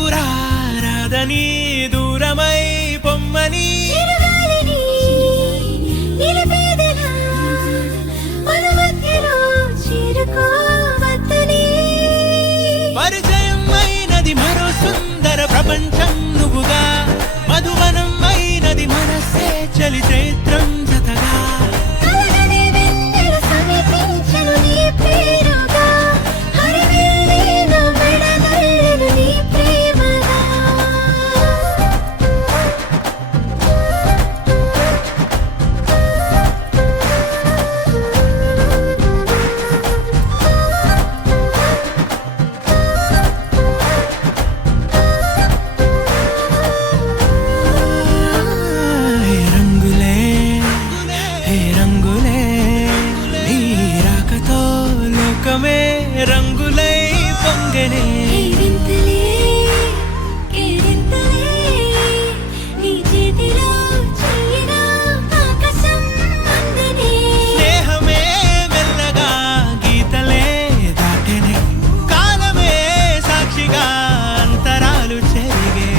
ఎప్పురారాదని దూరమై పొమ్మని పరిచయం అయినది మరో సుందర ప్రపంచం నువ్వుగా మధువనం అయినది మనసే చలి చైత్రం జతగా రంగులై పొంగనే స్నేహమే మెల్లగా గీతలే దాటెనే కాలమే సాక్షిగా అంతరాలు చెరిగే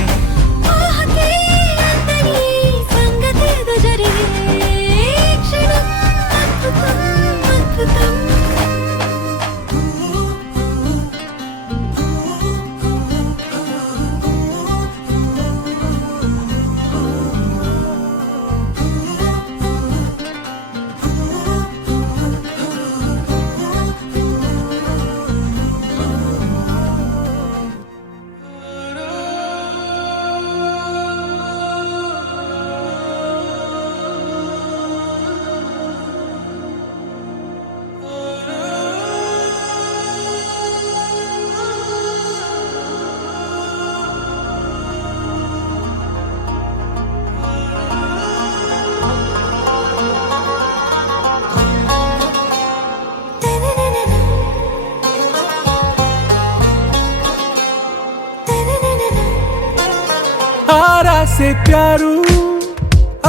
आरा से प्यारू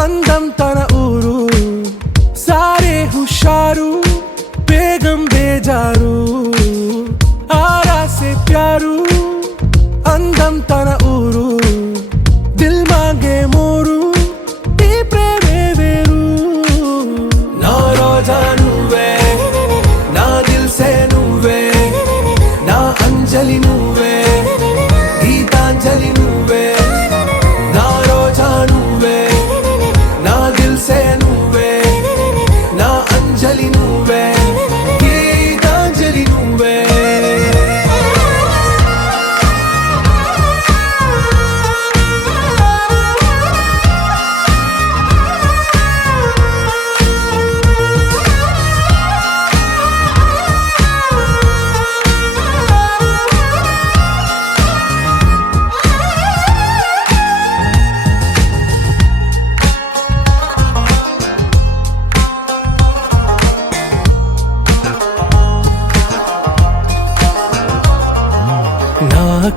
अंदम तन ऊरू सारे हुशारू बेगम बेजारू आरा से प्यारू अंदम तन ऊरू दिल मांगे मोरू ई प्रेमे वेरू ना रोजा नुवे ना दिल से नुवे ना अंजलि नुवे गीतांजलि नुवे ना दिल से नुवे ना अंजलि नुवे गीतांजलि नुवे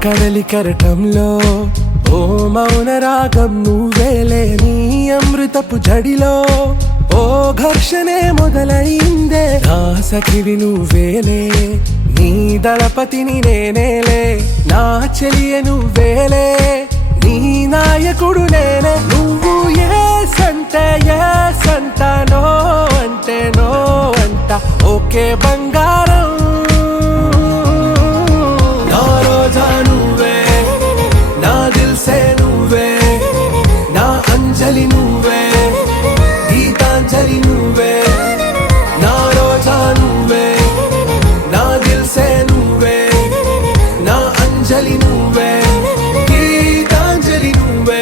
కడలి కరటంలో ఓ మౌన రాగం నువ్వేలే నీ అమృతపు జడిలో ఓ ఘర్షణే మొదలైందే నా సఖివి నువ్వేలే నీ దళపతిని నేనేలే నా చెలియ నువ్వేలే నీ నాయకుడు నేనే నువ్వు ఏ సంట నో అంటే నో అంట ఓకే బంగారం अंजलि नुवे गीतांजलि नुवे ना रोजा नुवे ना दिल से नुवे ना अंजलि नुवे गीतांजलि नुवे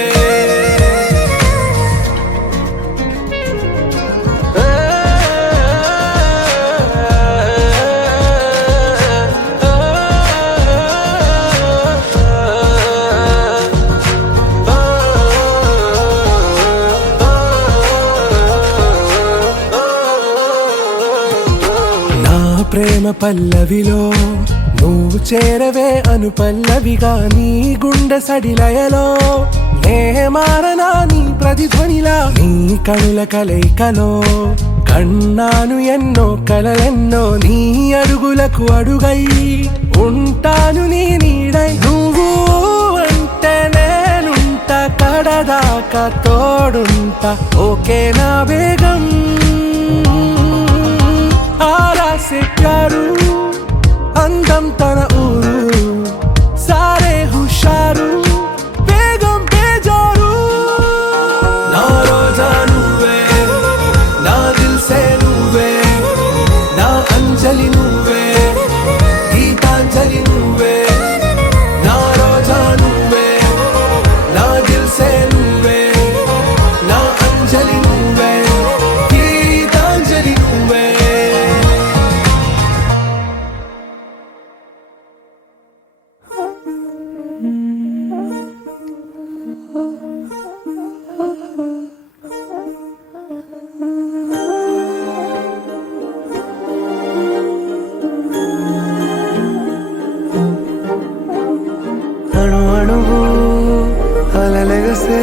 ప్రేమ పల్లవిలో నువ్వు చేరవే అను పల్లవిగా నీ గుండె సడిలయలో నే మారనా నీ ప్రతిధ్వనిలా నీ కనుల కలయికలో కన్నాను ఎన్నో కలలెన్నో నీ అడుగులకు అడుగై ఉంటాను నీ నీడై నువ్వు తోడుంటా ఓకే నా బేగం ఆరా సే ప్యారు అందం తన ఊరు సారే హుషారు బేగం బేజారు నా రోజా నువ్వే నా దిల్ సే నువ్వే నా అంజలి నువ్వే గీతాంజలి నువ్వే నా రోజా నువ్వే నా దిల్ సే నువ్వే నా అంజలి నువ్వే గీతాంజలి నువ్వే అణు అణువు అలలెగసే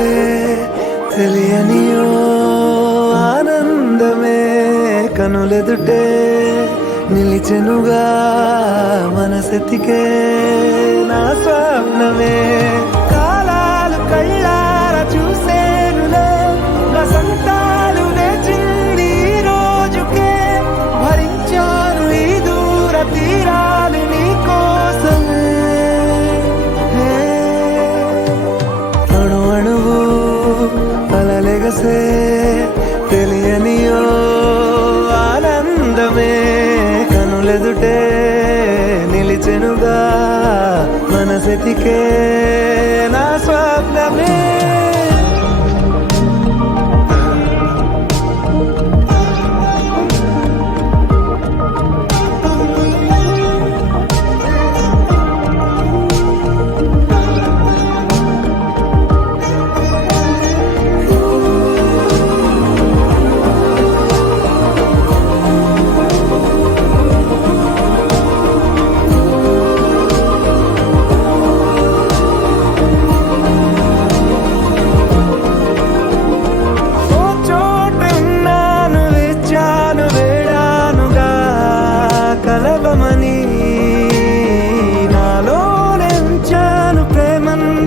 తెలియనియో ఆనందమే కనులెదుటే నిలిచెనుగా మనసెతికే నా స్వప్నమే కాలాలు కళ్ళార చూసేనులే వసంతాలు వేచింది ఈ రోజుకే భరించాను ఈ దూర తీరాలు నీ కోసమే అణు అణువు అలలెగసే తెలియనియో ఆనందమే కనులెదుటే నిలిచెనుగా మనసెతికే నా స్వప్నమే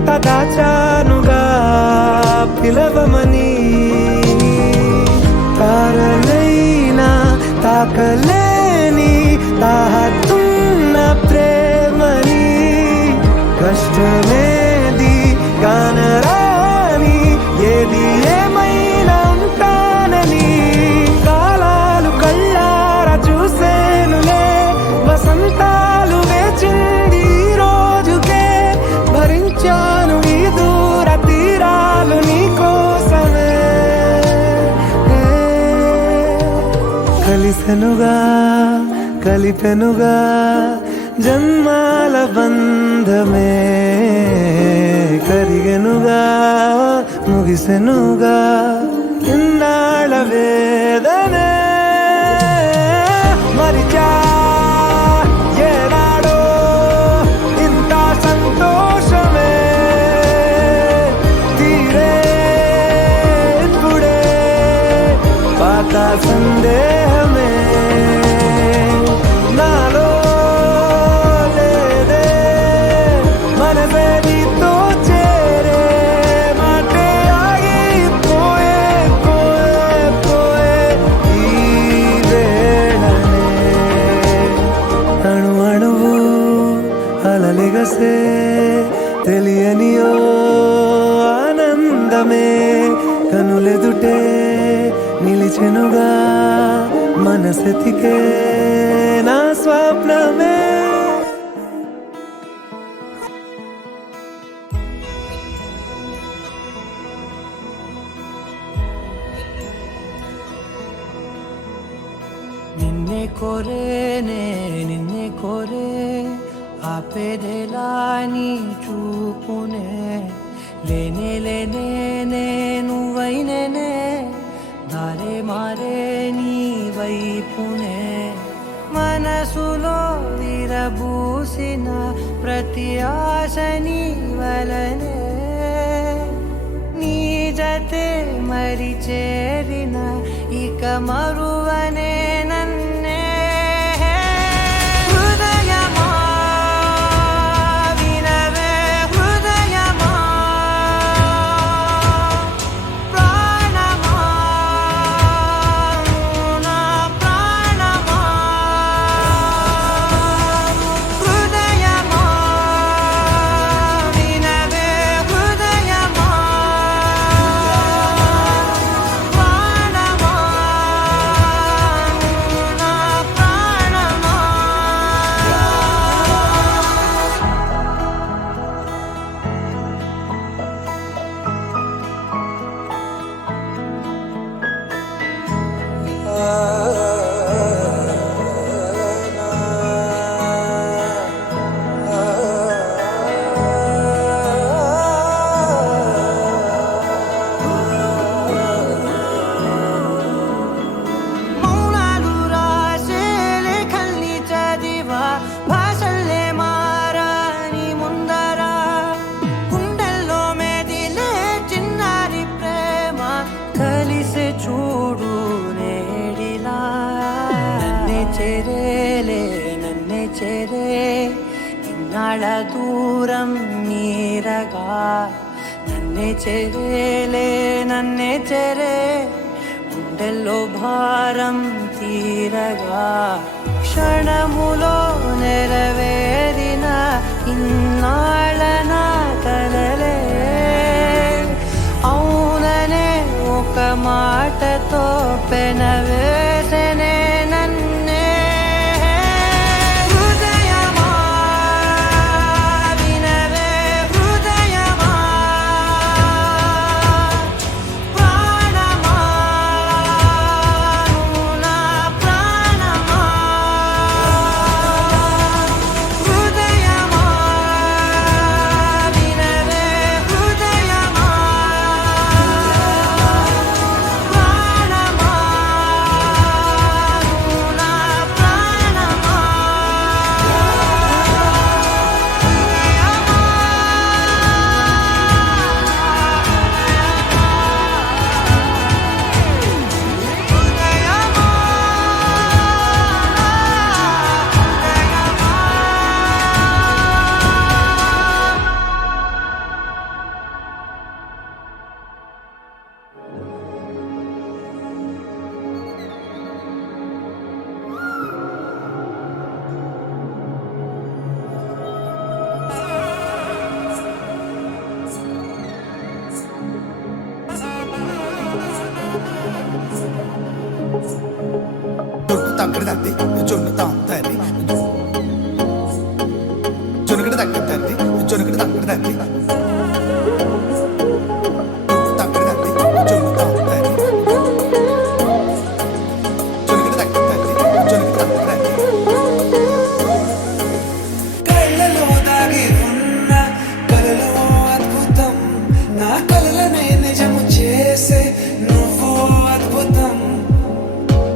దాచానుగా పిలవమని తారలైనా తాకలేని తాహతున్న ప్రేమని కష్టమేది కానరాని ఏది ఏమైనా ఉంటానని కాలాలు కళ్ళార చూసేనులే వసంతాలు వేచింది ఈ రోజుకే భరించాను ఈ దూర తీరాలు నీ కోసమే కలిసెనుగా కలిపెనుగా జన్మాల బంధమే కరిగెనుగా ముగిసెనుగా ఇన్నాళ్ళ వేదనే మరిచా ఏనాడో ఇంత సంతోషమే తీరే ఇప్పుడే పాత సందేహమే నాలో లేదే మనసే నీతో చేరే మాటే ఆగిపోయే పోయే పోయే ఈ వేళనే అణు అణువు అలలెగసే తెలియనియో ఆనందమే కనులెదుటే నిలిచెనుగా మనసెతికే నా స్వప్నమే నిన్నే కోరేనే నిన్నే కోరే ఆపేదేలా నీ చూపునే లేనే లేనే నువ్వైనేనే దారే మారే నీ వైపునే మనసులో విరబూసిన ప్రతి ఆశ నీ వలనే నీ జతే మరి చేరిన ఇక మరువనే నన్నే హృదయమా వినవే హృదయమా ఇన్నాళ్ళ దూరం నీరగా నన్నే చెరేలే నన్నే చెరే గుండెల్లో భారం తీరగా క్షణములో నెరవేరిన ఇన్నాళ్ళ నా కలలే అవుననే ఒక మాటతో పెనవేసనే నన్నే హృదయమా వినవే హృదయమా ప్రాణమా నువ్వు నా ప్రాణమా హృదయమా వినవే హృదయమా ప్రాణమా నువ్వు నా ప్రాణమా జొన్ను తగ్గడి తద్ది జొన్ను తాంతది జొన్నగడ తగ్గడి తద్ది జొన్నగడ తగ్గడి తద్ది తగ్గడి తద్ది జొన్ను తాంతది జొన్నగడ తగ్గడి తద్ది జొన్నగడ తగ్గడి తద్ది కళ్ళలో దాగి ఉన్న కలలో అద్భుతం నా కలలనే నిజము చేసే నువ్వు అద్భుతం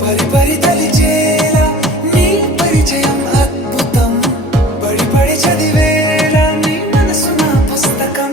పరి పరి తలిచేలా నీ పరిచయం అద్భుతం పడి పడి చదివేలా నీ మనసు నా పుస్తకం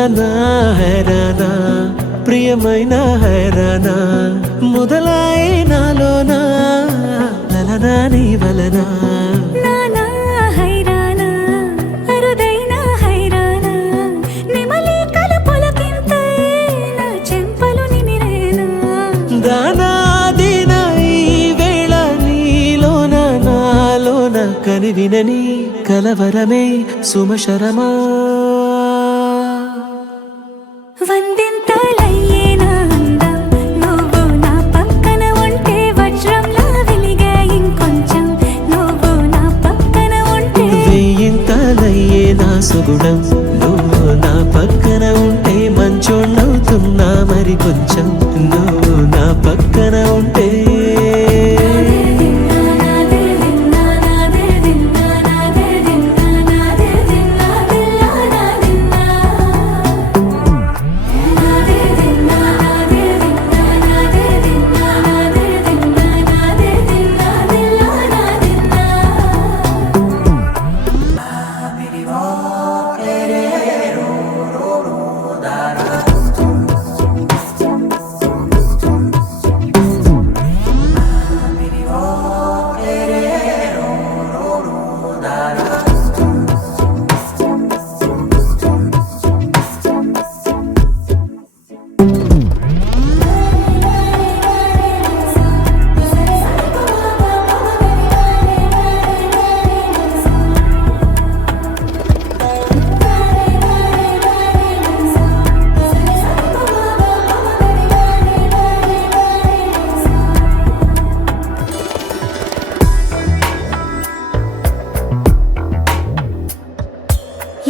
హైరానా హైరానా ప్రియమైన హైరానా మొదలాయే నాలోనా లలనా నీ వలనా నానా హైరానా అరుదైన హైరానా నెమలి కలుపులకింతై నా చెంపలు నిమిరేనా దానాదిన ఈ వేళ నీలోన నాలోన కనివినని కలవరమే సుమశరమా వందింతలయ్యే నా అందం నువ్వు నా పక్కన ఉంటే వజ్రంలా వెలిగే ఇంకొంచెం నువ్వు నా పక్కన ఉంటే వెయ్యింతలయ్యే నా సుగుణం నువ్వు నా పక్కన ఉంటే మంచోణ్ణవుతున్నా మరి కొంచెం నువ్వు నా పక్కన ఉంటే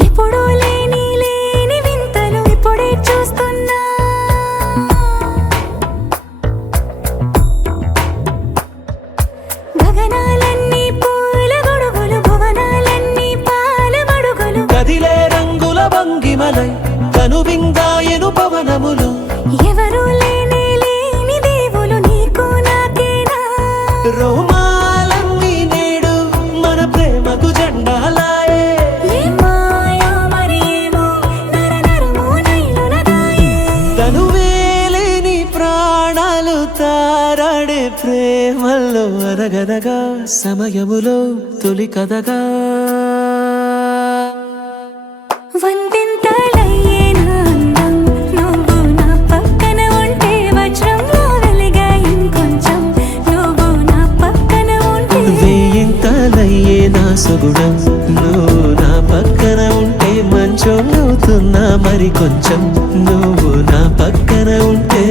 ఎప్పుడూ లేని లేని వింతలు ఇప్పుడే చూస్తున్నా గగనాలన్నీ పూల గొడుగులు భువనాలన్నీ పాల మడుగులు కదిలే రంగుల భంగిమలై కనువిందాయను పవనములు ఎవరు లేని లేని దేవులు నీకు నాకేనా రోమాలన్నీ నేడు మన ప్రేమకు జెండాలాయే ఏ మాయో మరేమో నరనరమో నైలునదాయే తనువేలేని ప్రాణాలు తారాడే ప్రేమల్లో అనగనగా సమయములో తొలి కథగా వందింతలయ్యే నా అందం నువ్వు నా పక్కన ఉంటే వజ్రంలా వెలిగే ఇంకొంచెం నువ్వు నా పక్కన ఉంటే వెయ్యింతలయ్యే నా సుగుణం నువ్వు నా పక్కన ఉంటే మంచోణ్ణవుతున్నా మరి కొంచెం నువ్వు నా పక్కన ఉంటే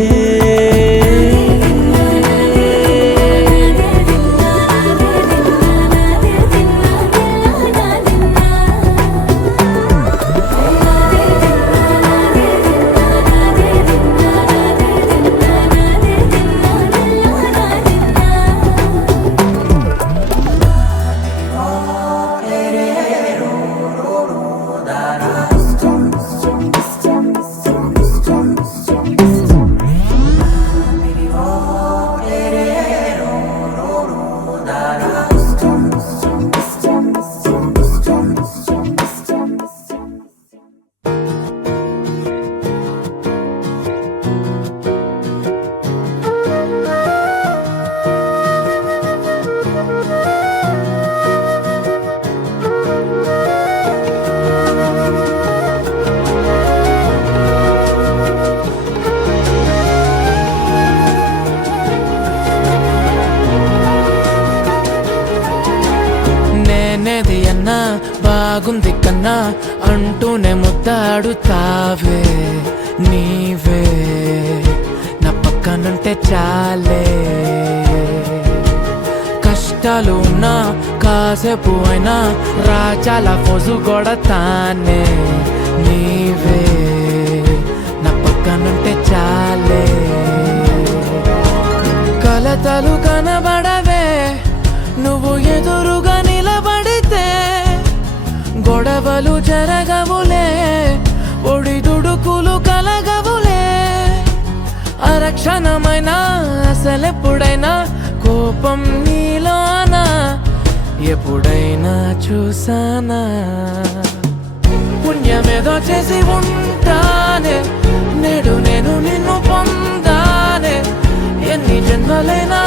బాగుంది కన్నా అంటూనే ముద్దాడుతావే నీవే నా పక్కనుంటే చాలే కష్టాలు ఉన్నా కాసేపు అయినా రాజాల ఫోజు కొడతానే నీవే నా పక్కనుంటే చాలే కలతలు కనబడవే నువ్వు ఎదురుగా నిలబడితే గొడవలు జరగవులే ఒడిదుడుకులు కలగవులే అరక్షణమైనా అసలెప్పుడైనా కోపం నీలోనా ఎప్పుడైనా చూసానా పుణ్యమేదో చేసి ఉంటానే నేడు నేను నిన్ను పొందానే ఎన్ని జన్మలైనా